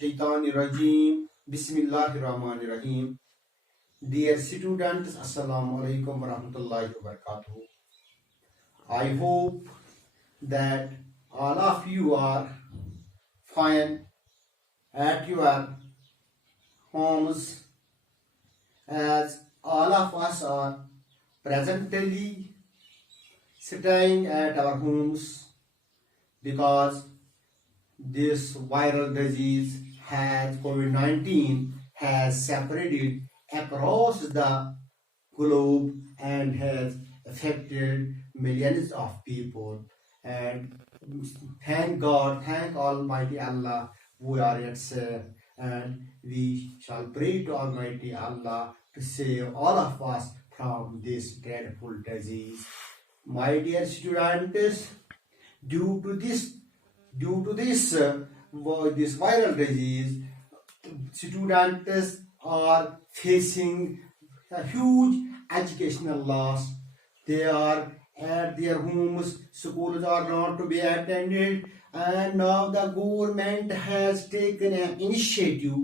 Shaitanirajim. Bismillahirrahmanirrahim. Dear students, Assalamu alaikum warahmatullahi wabarakatuh. I hope that all of you are fine at your homes, as all of us are presently staying at our homes because this viral disease has COVID-19 has separated across the globe and has affected millions of people. And thank God, thank Almighty Allah, we are yet safe, and we shall pray to Almighty Allah to save all of us from this dreadful disease. My dear students, due to this this viral disease, students are facing a huge educational loss. They are at their homes, schools are not to be attended, and now the government has taken an initiative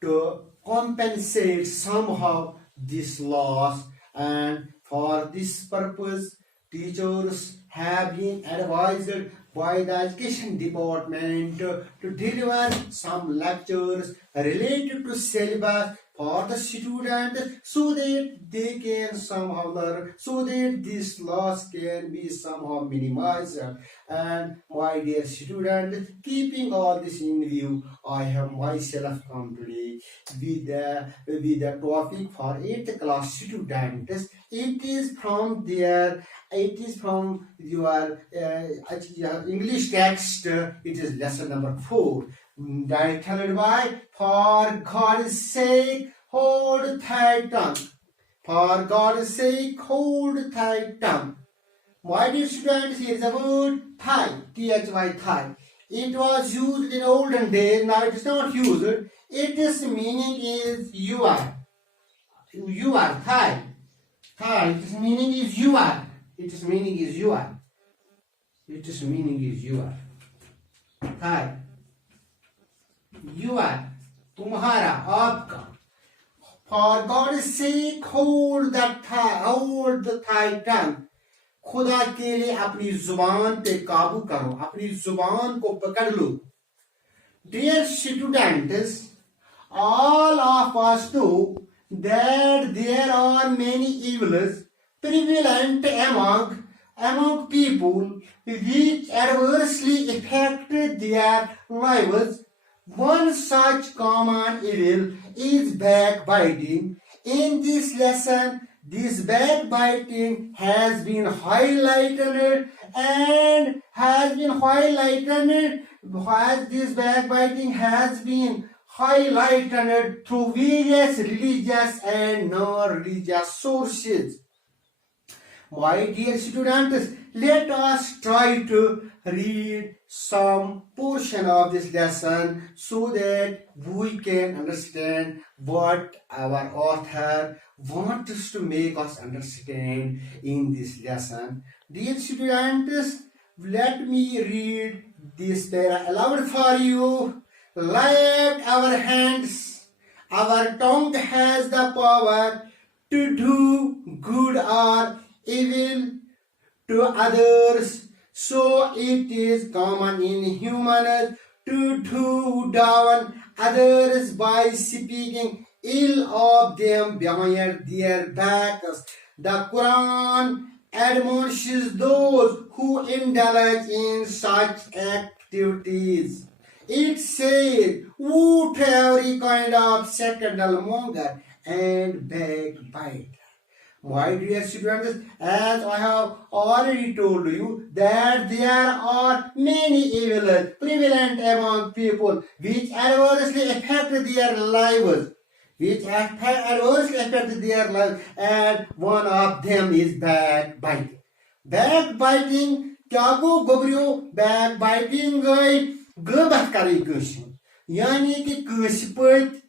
to compensate somehow this loss, and for this purpose teachers have been advised by the education department to deliver some lectures related to syllabus for the students so that they can somehow learn, so that this loss can be somehow minimized. And my dear students, keeping all this in view, I have myself come today with the topic for 8th class students. It is from your English text. It is lesson number 4. Titled by For God's Sake, Hold Thy Tongue. For God's sake, hold thy tongue. My dear students, here is the word thigh, T-H-Y, thigh. It was used in olden days, now it is not used. Its meaning is you are. You are, thigh. Thigh, its meaning is you are. Its meaning is you are. Its meaning is you are. Thigh. You are. तुम्हारा, आपका. For God's sake, hold the thy tongue. खुदा के लिए अपनी जुबान पे काबू करो, अपनी जुबान को पकड़ लो. Dear students, all of us know that there are many evils prevalent among people which adversely affect their lives. One such common evil is backbiting. In this lesson, this backbiting has been highlighted this backbiting has been highlighted through various religious and non-religious sources. My dear students, let us try to read some portion of this lesson so that we can understand what our author wants to make us understand in this lesson. Dear students, let me read this para aloud for you. Lift our hands. Our tongue has the power to do good or evil to others, so it is common in humans to do down others by speaking ill of them behind their backs. The Quran admonishes those who indulge in such activities. It says, woe to every kind of scandal monger and backbiter. My dear students, as I have already told you that there are many evils prevalent among people which adversely affect their lives. And one of them is backbiting. Backbiting, क्या गो गोबरियो, backbiting गई गबत करी कशी, यानी कि कशी पत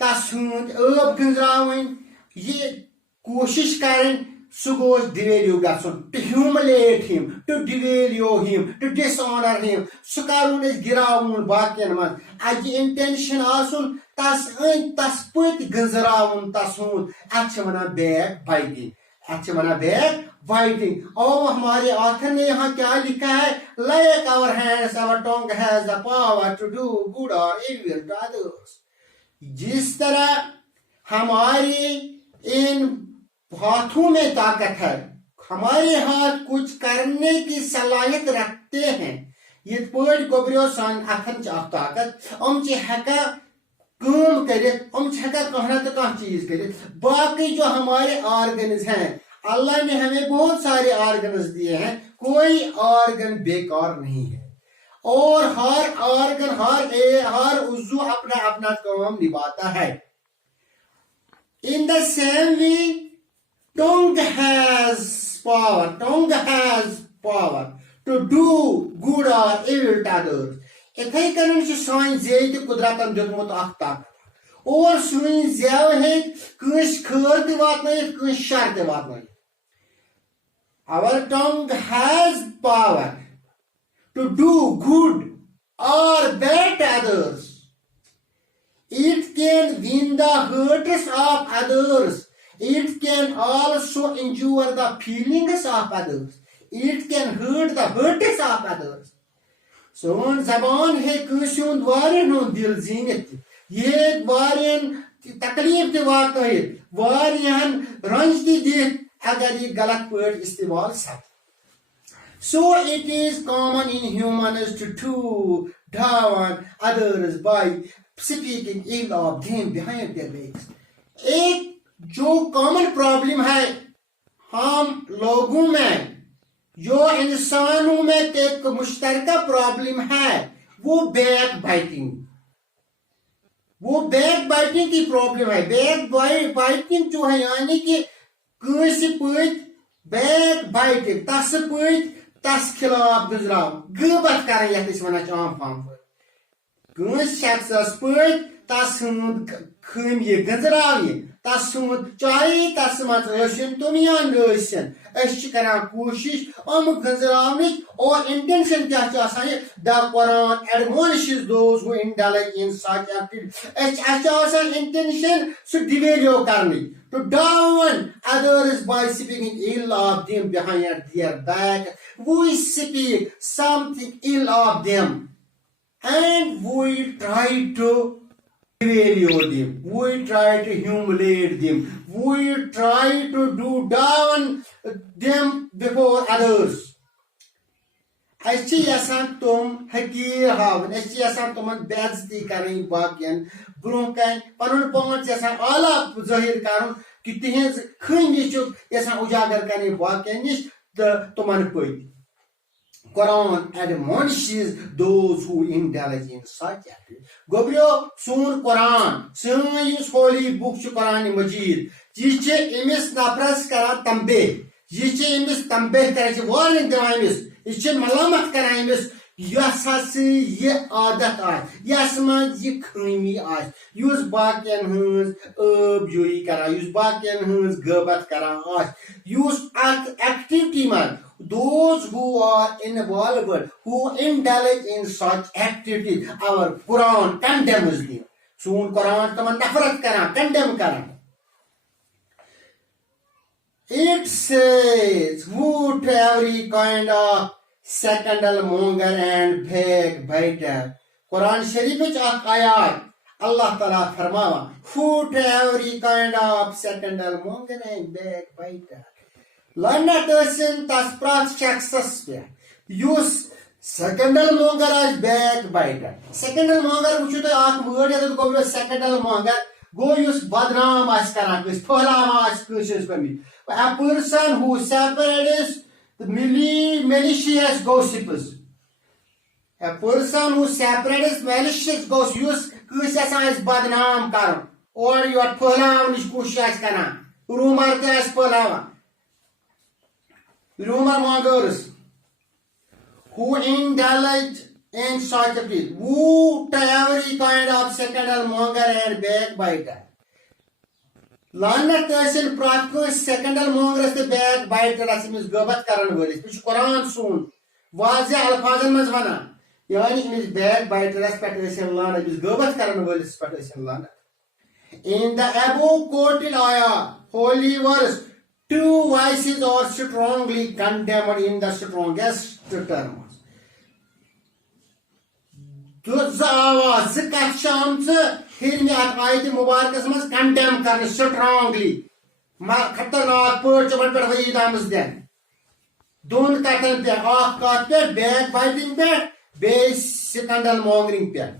तसुंद अब गंजरावन ये कोशिश करें so goes devalue gasun, to humiliate him, to devalue him, to dishonor him. Sukarun is giravun bakian man. Aji intention asun tas put ganzaravun tasun. Achmana backbiting. Achmana backbiting. Oh, हमारे author ने यहाँ क्या लिखा है? Like our hands, our tongue has the power to do good or evil to others. जिस तरह हमारी इन हाथों में ताकत है, हमारे हाथ कुछ करने की सलाहियत रखते हैं, ये पड़ गोबरियो सान अथन ताकत हेका काम करित हेका कहना तो कह चीज करित। बाकी जो हमारे ऑर्गन्स हैं, अल्लाह ने हमें बहुत सारे ऑर्गन्स दिए हैं, कोई ऑर्गन बेकार नहीं है और हर ऑर्गन हर उज़्व अपना अपना काम निभाता है। In the same way, tongue has power to do good or evil to others. इथे कन सान जे कुदरतन दितमुत ताकत और सुन जेव हे कस खर त वातनयित कस शर त वातनयित। Our tongue has power to do good or bad to others. It can win the hearts of others. It can also injure the feelings of others. It can hurt the hearts of others. Son ज़बान है कूंसुन Warren हो दिल जीनित, ये Warren तकलीफ ते वातनयित, Warren रंज ती दित अगर ये गलत पढ़ इस्तेमाल सब। So it is common in humans to do down others by speaking ill of them behind their backs. एक जो कॉमन प्रॉब्लम है हम लोगों में, जो इंसानों में एक मुश्तरका प्रॉब्लम है, वो बैक बाइटिंग की प्रॉब्लम है। बैक बाइटिंग जो है यानी कि कस पत बैक बाइटिंग तस खिलाफ गुजराव गबत कर आम फाम कस शख्स पत तस खमी गजराव तस चाहे तस मजन तुम या नरान कोशिश गजरावन और इंटेंशन क्या the Quran admonishes those who indulge in such activities intention so devalue करने to down others by speaking ill of them behind their back. We speak something ill of them and we try to devalue them, we try to humiliate them, we try to do down them before others. तुम हकीर हावन तुम बेइज्जती करें बाकियन bro कन पनुन पांच आला जाहिर कर कि तिहज खमी उजागर करने बाकियन निश तुमन पत Quran admonishes those who indulge in such activities. Gobrio sun Quran, sun yus holy book Quran Majid. Jiche imis napras kara tambe. Jiche imis tambe kara warning devimis. Jiche malamat kara imis. Yasasi ye adat ay. Yasman ye khami ay. Yus bakian hans abjuri kara. Yus bakian hans gabat kara ay. Yus activity man. Those who are involved, who indulge in such activities, our Quran condemns them. Soon Quran taman nafrat kara, condemn kara. It says, who to every kind of scandal monger and backbiter. Quran Sharif vich ak ayat Allah Ta'ala farmawa, who to every kind of scandal monger and backbiter. Lanat ٲسِن tas prat shakhsas pe yus secondal monger as backbiter. Secondal monger wuchu to ak word yat go secondal monger go yus badnaam as karan kis phalama as kis pami. A person who separates the malicious gossips. A person who separates malicious gossips yus kis as badnaam karan or you are phalam nish koshish as karan rumor te as phalama. Rumor mongers who indulge in such activities, who to every kind of secondal monger and backbiter. लानत ٲsِn prat kٲnٛسہِ secondal mongras te back biteras imis gıbbat karan wٲlis bu Quran sun वाज़े अल्फाजन मज वनान यानी इमिस back biteras pet ٲsِn लानत imis gıbbat karan wٲlis pet ٲsِn लानत. In the above quoted ayah, holy verse, two voices are strongly condemned in the strongest terms. Zı आवाज zı कथ छ आमचं हिरनि अथ आयत मुबारकस मज condemn करने strongly खतरनाक पٲٹھۍ चमन पे वहीद आमज देन दोन कथन पे अख कथ पे बैक बाइटिंग पे बेस secondal mongering पे.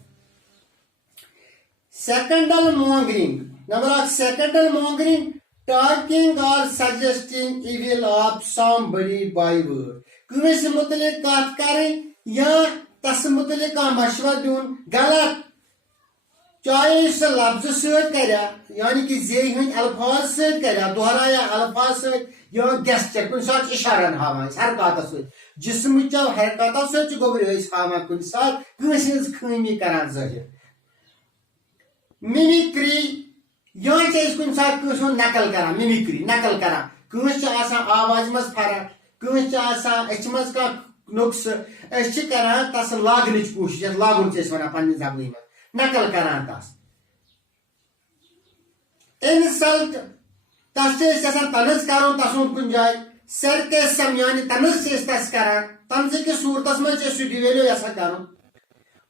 Secondal mongering. Number of secondal mongering, talking or suggesting evil of somebody by word. Kınısı मुतलिक कथ करें या तस मुतलिक मशवर दुन गलत चाहे सह लफ्ज सत कर यानी कि जे हंद अल्फाज सत कर दोहराया अल्फाज सत या गेस्चर कुछ सात इशारन हावान हरकत सत जिस्म चो हरकत सत गोबर हावान कुछ सात कस खमी करान जाहिर. मिमिक्री या कुछ सात कस नकल करान मिमिक्री नकल करान कस आवाज मज फर्क कस अच मज कह नुक्स करान तस लागन कोशिश लागुन वन पन्ने जबानी मज नकल करान तस इंसल्ट तस तनज कर तस कुन जाए सरकेसम यानी तनज तस करान तमजे कि सूरत मज डिवेलो यसा कर.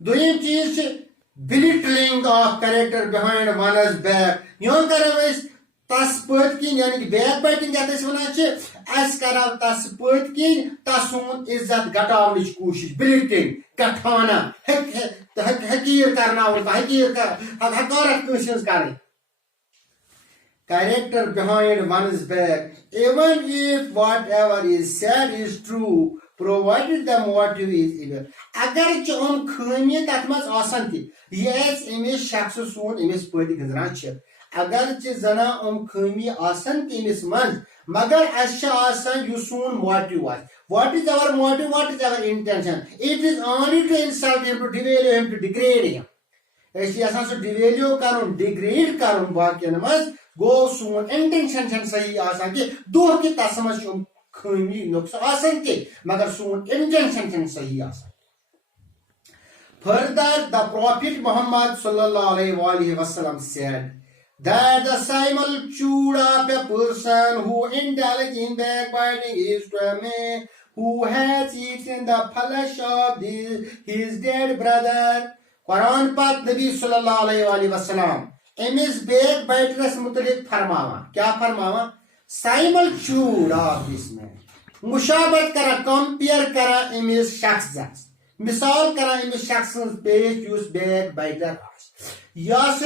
दोयम चीज belittling of character behind one's back यो करो तस पत किन यानी कि बैक बाइटिंग अस करो तस पत किन तसून इज्जत घटावन कोशिश बिलिटिंग कठाना हकीर करना हकीर हकारत कस कर. Character behind one's back, even if whatever is said is true, provided the motive is evil. अगर चम खमी तथ मज आसन ति यस इमिस शख्स सोन इमिस पति गजरान छ अगर च जना खमी आसन ति इमिस मन मगर अस आसन यु सोन motive was. What is our motive? What is our intention? It is only to insult him, to devalue him, to degrade him. ऐसी आसान सो devalue करूं degrade करूं बाकियन मज गो सोन इंटेंशन छन सही आसा कि दो की तसमज खमी नुक्स आसन के मगर सोन इंटेंशन छन सही आसा. Further, the Prophet Muhammad sallallahu alaihi wasallam said that the similitude of a person who indulges in backbiting is to a man who has eaten the flesh of his dead brother. Quran pat Nabi sallallahu alaihi wasallam emis backbiters mutaliq farmawa. क्या फरमावा? Similitude of this man. मुशाबत करा compare करा emis शख्स मिसाल करा इमिस शख्स पेश use back biter यह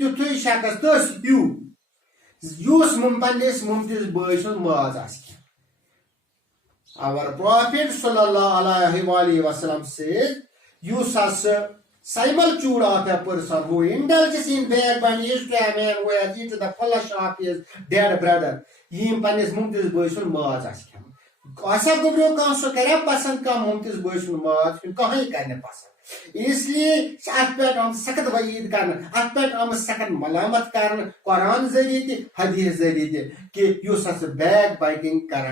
तुथु शख्स तस प्यू युस पन्निस मुमतिस बॉय सुन माज आस. Our Prophet sallallahu alaihi wasallam says use as similitude of a person who indulges in backbiting is to a man who has eaten the flesh of his dead brother. यम पन्निस मुमतिस बॉय सुन माज आस ऐसा गुबरो कौन सो करे पसंद का मुमतिस बॉय सुन माज कहीं करने पसंद इसलिए अत पे हम सख्त वईद कर अत पे हम सख्त मलामत कर कुरान जरिए हदीस जरिए कि युस बैक बाइटिंग कर.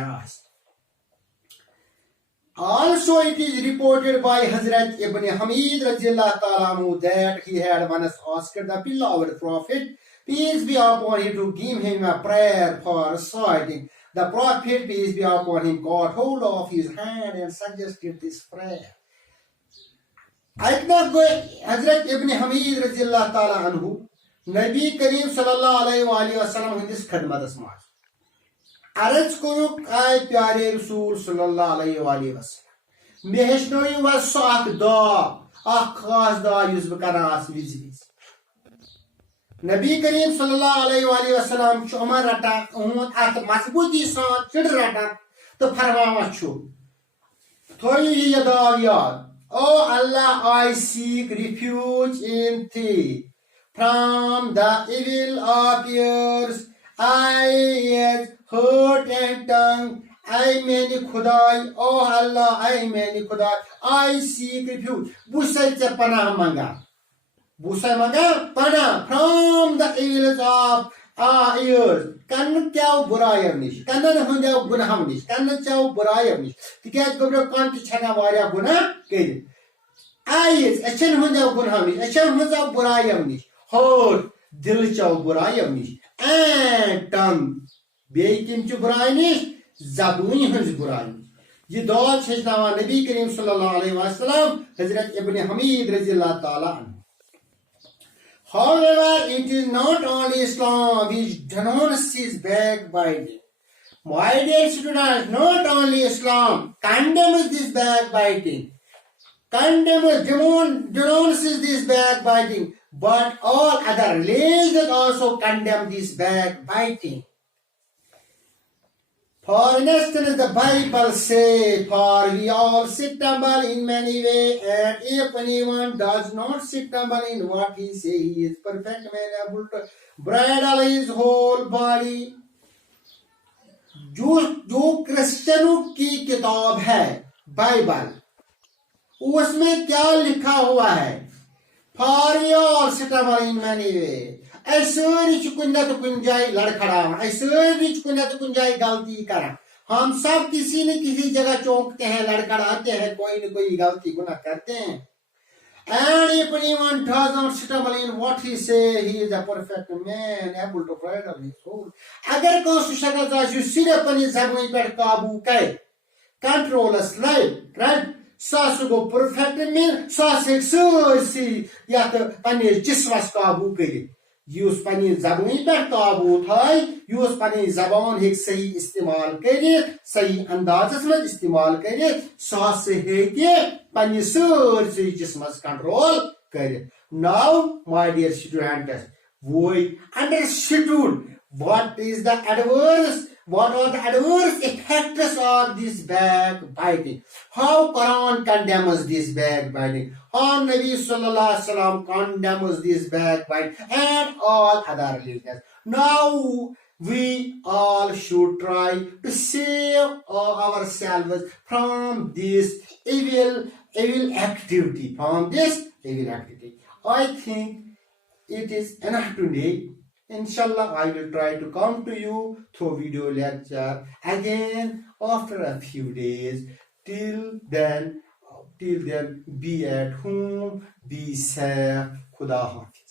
Also it is reported by Hazrat Ibn Hamid radiyallahu ta'ala anhu that he had once asked the beloved Prophet, peace be upon him, to give him a prayer for reciting. The Prophet, peace be upon him, caught hold of his hand and suggested this prayer. Hazrat Ibn Hamid radiyallahu ta'ala anhu Nabi Kareem sallallahu alaihi wasallam hindis khidmatas maj अर्ज करुक आय प्यारे रसूल सल्लल्लाहु अलैहि वसल्लम मे हेचनोय वस सो अख खास दुआ युस ब करन आस विज नबी करीम सल्लल्लाहु अलैहि वसल्लम छु उमर रटा अत मजबूती सान चिड़ रटा तो फरमावा छु थोय ये दुआ याद. Oh Allah, I seek refuge in thee from the evil of yours eyes, heart and tongue. I many Khudai, oh Allah, I many Khudai, I seek refuge. Busai panah manga. Busai manga panah from the evils of ears, kann kya buraya nish, kannan hundya gunaham nish, kannan kya buraya nish. Tikaz gobro kan ki chana varya guna kedi. Eyes, achen hundya gunaham nish, achen hundya buraya nish. Heart, dil kya buraya nish. And tongue, beikim chu buraya nish, zabuni hunz buraya nish. ये दौर छेड़नावा नबी करीम सल्लल्लाहु अलैहि वसल्लम हजरत इब्न हमीद रज़ियल्लाहु ताला अन्हु. However, it is not only Islam which denounces backbiting. My dear students, not only Islam condemns this backbiting, denounces this backbiting, but all other religions also condemn this backbiting. For instance, the Bible says, for we all stumble in many ways, and if anyone does not stumble in what he says, he is perfect man, able to bridle his whole body. जो क्रिश्चियनों की किताब है Bible, उसमें क्या लिखा हुआ है? For we all stumble in many ways. ऐश्वर्य कुंजा तो कुंजाई लड़खड़ा, ऐश्वर्य कुंजा तो कुंजाई गलती करा. हम सब किसी न किसी जगह चौंकते हैं, लड़खड़ाते हैं, कोई न कोई गलती गुनाह करते हैं. And if anyone does not stumble in what he say, he is a perfect man, able to bridle his soul. अगर कौन शख्स सिर्फ अपनी ज़बान पर काबू करे, control life, right? सास को perfect man, सास एक सोची या तो अपने जिस्म काबू करे. यूस पनी ज़बान पर काबू थाई, यूस पनी ज़बान एक सही इस्तेमाल करे, सही अंदाज़ में इस्तेमाल करे, सास है कि पनी सोची जिस्म कंट्रोल करे. Now, my dear students, we understood what are the adverse effects of this backbiting. How Quran condemns this backbiting. How Nabi Sallallahu Alaihi Wasallam condemns this backbiting and all other religions. Now we all should try to save ourselves from this evil activity. I think it is enough today. Inshallah, I will try to come to you through video lecture again after a few days. Till then, be at home, be safe. Khuda Hafiz.